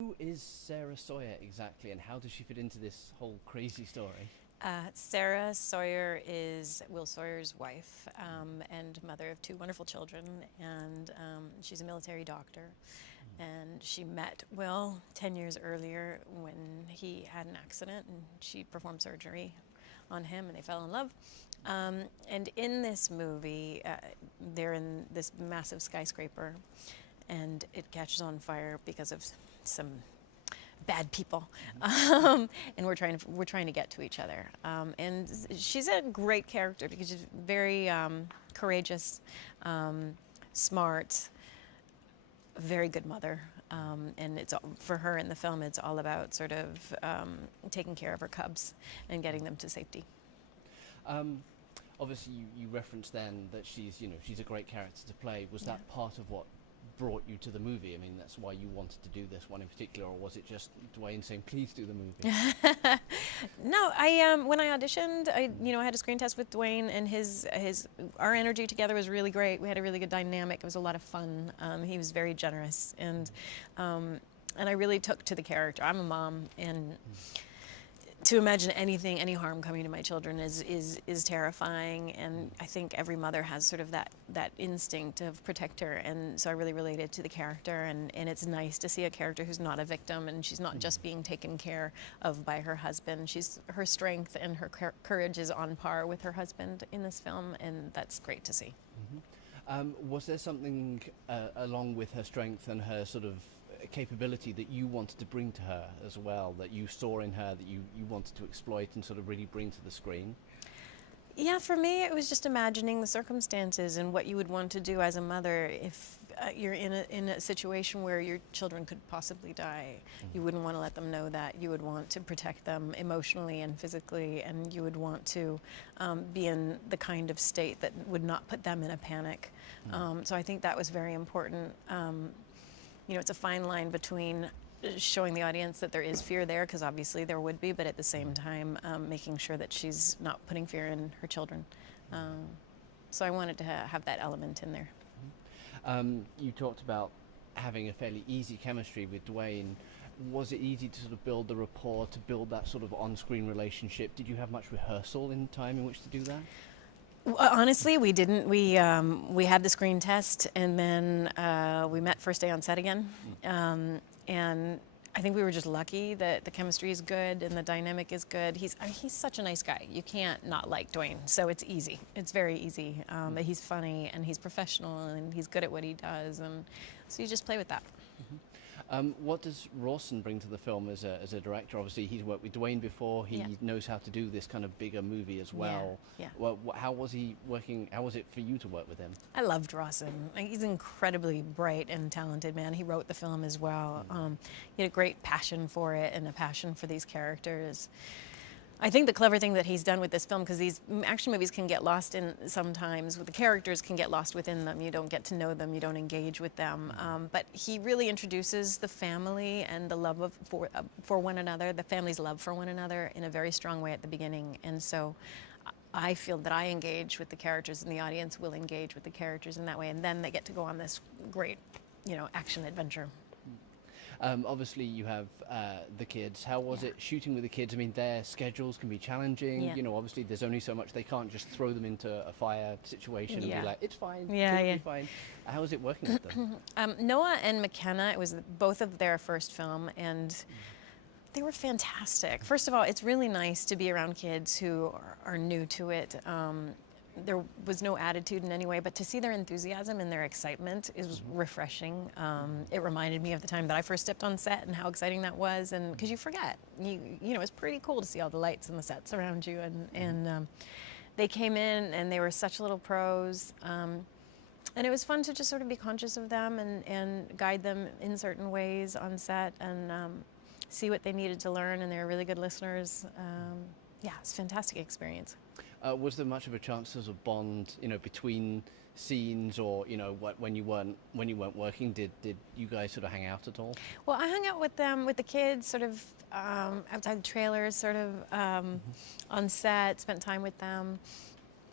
Who is Sarah Sawyer exactly, and how does she fit into this whole crazy story? Sarah Sawyer is Will Sawyer's wife and mother of two wonderful children, and she's a military doctor. And she met Will 10 years earlier when he had an accident, and she performed surgery on him, and they fell in love. And in this movie, they're in this massive skyscraper, and it catches on fire because of some bad people, and we're trying to get to each other. And she's a great character because she's very courageous, smart, a very good mother. And for her in the film, it's all about sort of taking care of her cubs and getting them to safety. Um, Obviously, you referenced then that she's a great character to play. Was that part of what brought you to the movie? I mean, that's why you wanted to do this one in particular, or was it just Dwayne saying, "Please do the movie"? No, when I auditioned, I had a screen test with Dwayne, and our energy together was really great. We had a really good dynamic. It was a lot of fun. He was very generous, and I really took to the character. I'm a mom, and to imagine any harm coming to my children is terrifying, and I think every mother has sort of that instinct of protector, and so I really related to the character, and it's nice to see a character who's not a victim, and she's not just being taken care of by her husband. Her strength and her courage is on par with her husband in this film, and that's great to see. Was there something along with her strength and her sort of capability that you wanted to bring to her as well, that you saw in her, that you wanted to exploit and sort of really bring to the screen? Yeah, for me, it was just imagining the circumstances and what you would want to do as a mother if you're in a situation where your children could possibly die. You wouldn't want to let them know that. You would want to protect them emotionally and physically, and you would want to be in the kind of state that would not put them in a panic. So I think that was very important. It's a fine line between showing the audience that there is fear there, because obviously there would be, but at the same time making sure that she's not putting fear in her children. So I wanted to have that element in there. You talked about having a fairly easy chemistry with Dwayne. Was it easy to sort of build the rapport, to build that sort of on-screen relationship? Did you have much rehearsal in time in which to do that? Honestly, we didn't. We had the screen test, and then we met first day on set again. And I think we were just lucky that the chemistry is good and the dynamic is good. He's such a nice guy. You can't not like Dwayne, so it's easy. It's very easy. He's funny, and he's professional, and he's good at what he does, and so you just play with that. What does Ralston bring to the film as a director? Obviously, he's worked with Dwayne before. He knows how to do this kind of bigger movie as well. Yeah. Well, how was he working? How was it for you to work with him? I loved Ralston. He's an incredibly bright and talented man. He wrote the film as well. He had a great passion for it and a passion for these characters. I think the clever thing that he's done with this film, because these action movies can get lost in sometimes, the characters can get lost within them. You don't get to know them, you don't engage with them. But he really introduces the family and the love for one another, the family's love for one another in a very strong way at the beginning. And so I feel that I engage with the characters, and the audience will engage with the characters in that way. And then they get to go on this great, action adventure. Obviously, you have the kids. How was it shooting with the kids? I mean, their schedules can be challenging. Yeah. Obviously, there's only so much. They can't just throw them into a fire situation and be like, "It's fine, totally fine." How was it working with them? Noah and McKenna, it was both of their first film, and they were fantastic. First of all, it's really nice to be around kids who are new to it. There was no attitude in any way, but to see their enthusiasm and their excitement is refreshing. It reminded me of the time that I first stepped on set and how exciting that was, and because you forget, it's pretty cool to see all the lights and the sets around you, and they came in and they were such little pros, and it was fun to just sort of be conscious of them and guide them in certain ways on set, and see what they needed to learn, and they were really good listeners. It's a fantastic experience. Was there much of a chance as a bond, between scenes, or when you weren't working? Did you guys sort of hang out at all? Well, I hung out with them, with the kids, sort of outside the trailers, sort of on set. Spent time with them.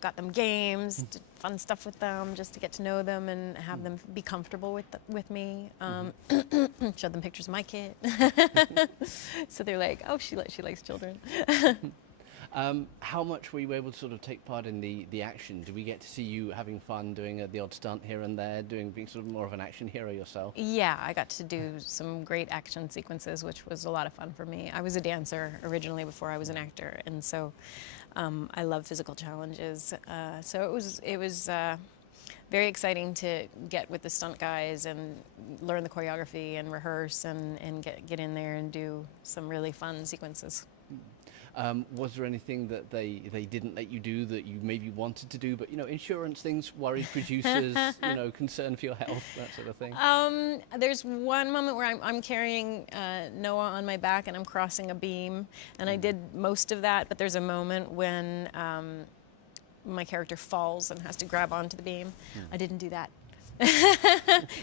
got them games, did fun stuff with them, just to get to know them and have them be comfortable with me. Showed them pictures of my kid, so they're like, "Oh, she likes children." How much were you able to sort of take part in the action? Did we get to see you having fun doing the odd stunt here and there, being sort of more of an action hero yourself? Yeah, I got to do some great action sequences, which was a lot of fun for me. I was a dancer originally before I was an actor, and so I love physical challenges. So it was very exciting to get with the stunt guys and learn the choreography and rehearse and get in there and do some really fun sequences. Was there anything that they didn't let you do that you maybe wanted to do, but insurance things, worried producers, concern for your health, that sort of thing? There's one moment where I'm carrying Noah on my back and I'm crossing a beam, and I did most of that, but there's a moment when my character falls and has to grab onto the beam. I didn't do that.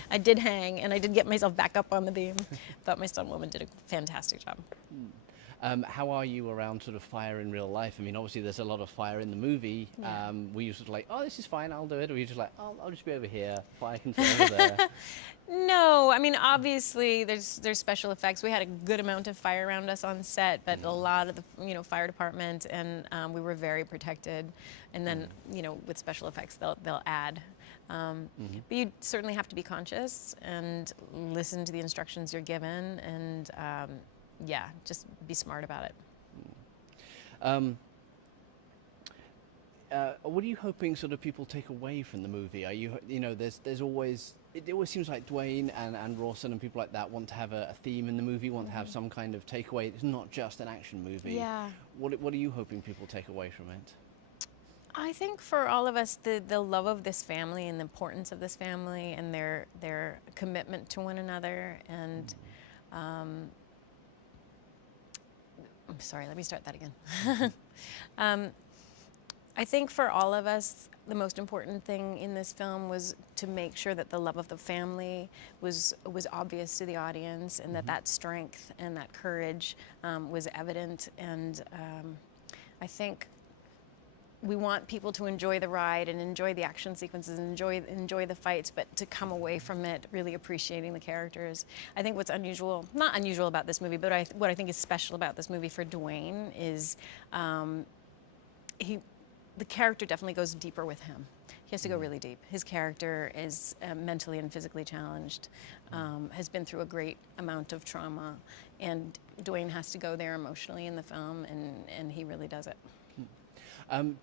I did hang, and I did get myself back up on the beam, but my stunt woman did a fantastic job. How are you around sort of fire in real life? I mean, obviously there's a lot of fire in the movie. Yeah. Were you sort of like, oh, this is fine, I'll do it? Or were you just like, I'll just be over here, fire can stay over there? No, I mean, obviously there's special effects. We had a good amount of fire around us on set, but a lot of the fire department, and we were very protected. And then with special effects they'll add. But you certainly have to be conscious and listen to the instructions you're given, and just be smart about it. What are you hoping sort of people take away from the movie? Are you, there's always, it always seems like Dwayne and Ralston and people like that want to have a theme in the movie, want to have some kind of takeaway. It's not just an action movie. Yeah. What are you hoping people take away from it? I think for all of us, the love of this family and the importance of this family and their commitment to one another, and I'm sorry, let me start that again. I think for all of us, the most important thing in this film was to make sure that the love of the family was obvious to the audience, and that strength and that courage was evident. And I think we want people to enjoy the ride and enjoy the action sequences and enjoy the fights, but to come away from it really appreciating the characters. I think what's not unusual about this movie, but what I think is special about this movie for Dwayne is the character definitely goes deeper with him. He has to go really deep. His character is mentally and physically challenged, has been through a great amount of trauma, and Dwayne has to go there emotionally in the film, and he really does it.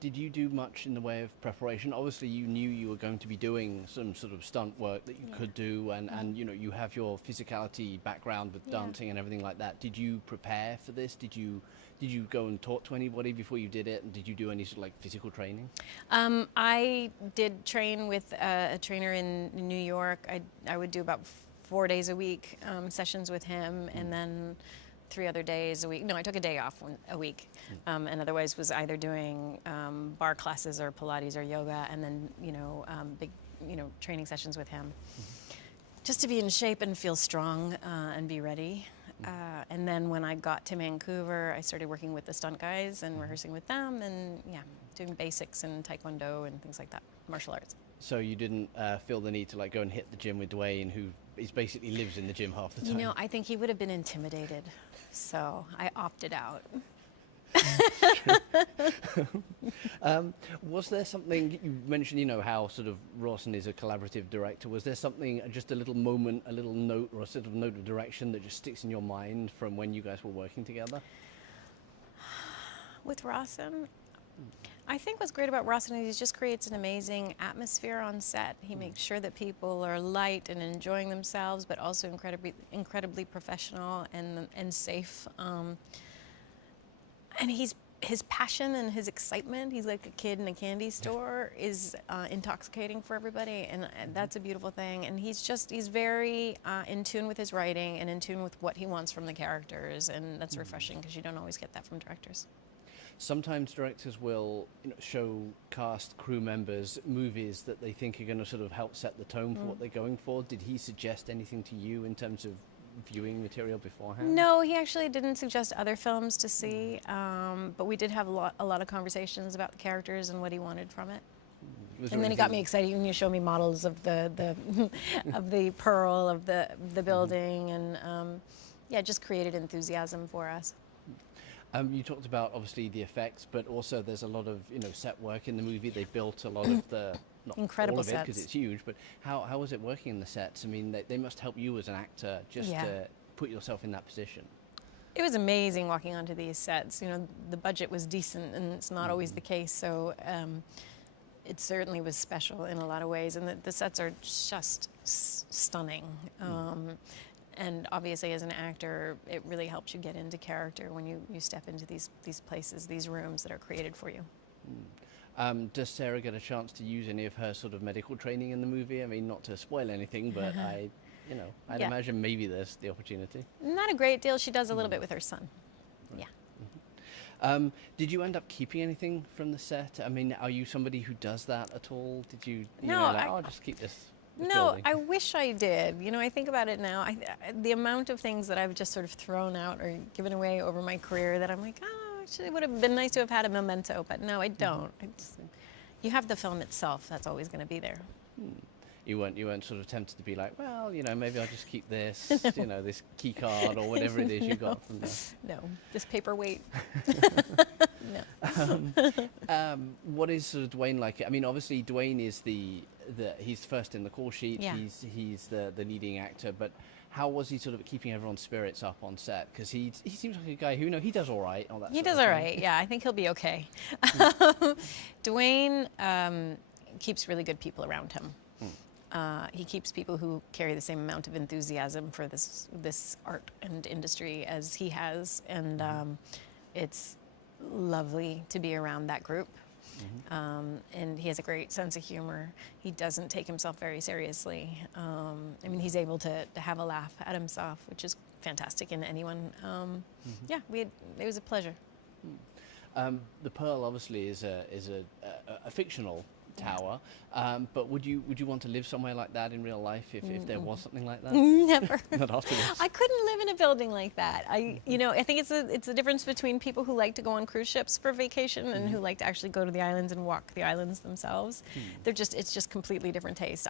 Did you do much in the way of preparation? Obviously, you knew you were going to be doing some sort of stunt work that you could do, and you have your physicality background with dancing and everything like that. Did you prepare for this? Did you go and talk to anybody before you did it? And did you do any sort of like physical training? I did train with a trainer in New York. I would do about 4 days a week sessions with him, and then 3 other days a week. No, I took a day off a week, and otherwise was either doing bar classes or Pilates or yoga, and then big training sessions with him, just to be in shape and feel strong and be ready. And then when I got to Vancouver, I started working with the stunt guys and rehearsing with them, and doing basics and taekwondo and things like that, martial arts. So you didn't feel the need to like go and hit the gym with Dwayne, who basically lives in the gym half the time? I think he would have been intimidated, so I opted out. Was there something, you mentioned, how sort of Ralston is a collaborative director, was there something, just a little moment, a little note or a sort of note of direction that just sticks in your mind from when you guys were working together? With Ralston, I think what's great about Ralston is he just creates an amazing atmosphere on set. He makes sure that people are light and enjoying themselves, but also incredibly professional and safe. And his passion and his excitement, he's like a kid in a candy store, is intoxicating for everybody, and that's a beautiful thing. And he's very in tune with his writing and in tune with what he wants from the characters, and that's refreshing because you don't always get that from directors. Sometimes directors will show cast crew members movies that they think are going to sort of help set the tone for what they're going for. Did he suggest anything to you in terms of viewing material beforehand? No, he actually didn't suggest other films to see, but we did have a lot of conversations about the characters and what he wanted from it. And then he got me excited when you showed me models of the of the pearl of the building, and yeah, just created enthusiasm for us. You talked about obviously the effects, but also there's a lot of set work in the movie. They built a lot of the not incredible all of it sets because it's huge, but how was it working in the sets? I mean, they must help you as an actor just to put yourself in that position. It was amazing walking onto these sets. The budget was decent, and it's not always the case. So it certainly was special in a lot of ways, and the sets are just stunning. And obviously, as an actor, it really helps you get into character when you step into these places, these rooms that are created for you. Does Sarah get a chance to use any of her sort of medical training in the movie? I mean, not to spoil anything, but I'd imagine maybe there's the opportunity. Not a great deal. She does a little bit with her son. Right. Did you end up keeping anything from the set? I mean, are you somebody who does that at all? Did you I'll just keep this No, building? I wish I did. I think about it now. The amount of things that I've just sort of thrown out or given away over my career that I'm like, actually, it would have been nice to have had a memento, but no, I don't. You have the film itself. That's always going to be there. You weren't sort of tempted to be like, well, maybe I'll just keep this, this key card or whatever it is you got from there. No, this paperweight. No. What is sort of Dwayne like? I mean, obviously Dwayne is he's first in the call sheet. Yeah. He's the leading actor, but how was he sort of keeping everyone's spirits up on set? Because he seems like a guy who he does all right. All that. He does all right. Yeah, I think he'll be okay. Dwayne keeps really good people around him. He keeps people who carry the same amount of enthusiasm for this art and industry as he has, and it's lovely to be around that group. And he has a great sense of humor. He doesn't take himself very seriously. I mean, he's able to have a laugh at himself, which is fantastic in anyone. Yeah, it was a pleasure. The Pearl obviously is a fictional tower, but would you want to live somewhere like that in real life if there was something like that? Never. Not after this. I couldn't live in a building like that. I think it's a difference between people who like to go on cruise ships for vacation and who like to actually go to the islands and walk the islands themselves. It's just completely different taste.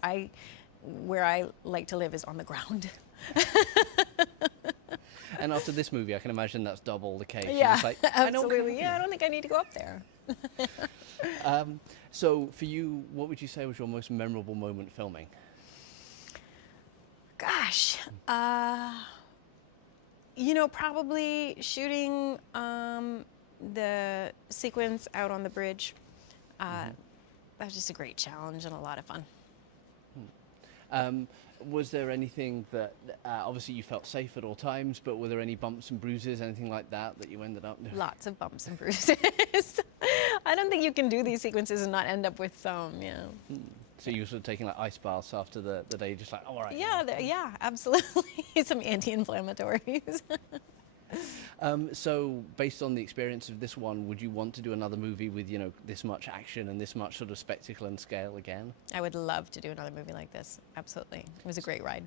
Where I like to live is on the ground. And after this movie, I can imagine that's double the case. Yeah, like, absolutely. I don't think I need to go up there. So for you, what would you say was your most memorable moment filming? Gosh, probably shooting the sequence out on the bridge. That was just a great challenge and a lot of fun. Was there anything that, obviously you felt safe at all times, but were there any bumps and bruises, anything like that you ended up? Lots of bumps and bruises. I don't think you can do these sequences and not end up with some, So you were sort of taking like ice baths after the day, just like, oh, all right. Yeah, absolutely. Some anti-inflammatories. So based on the experience of this one, would you want to do another movie with, this much action and this much sort of spectacle and scale again? I would love to do another movie like this. Absolutely. It was a great ride.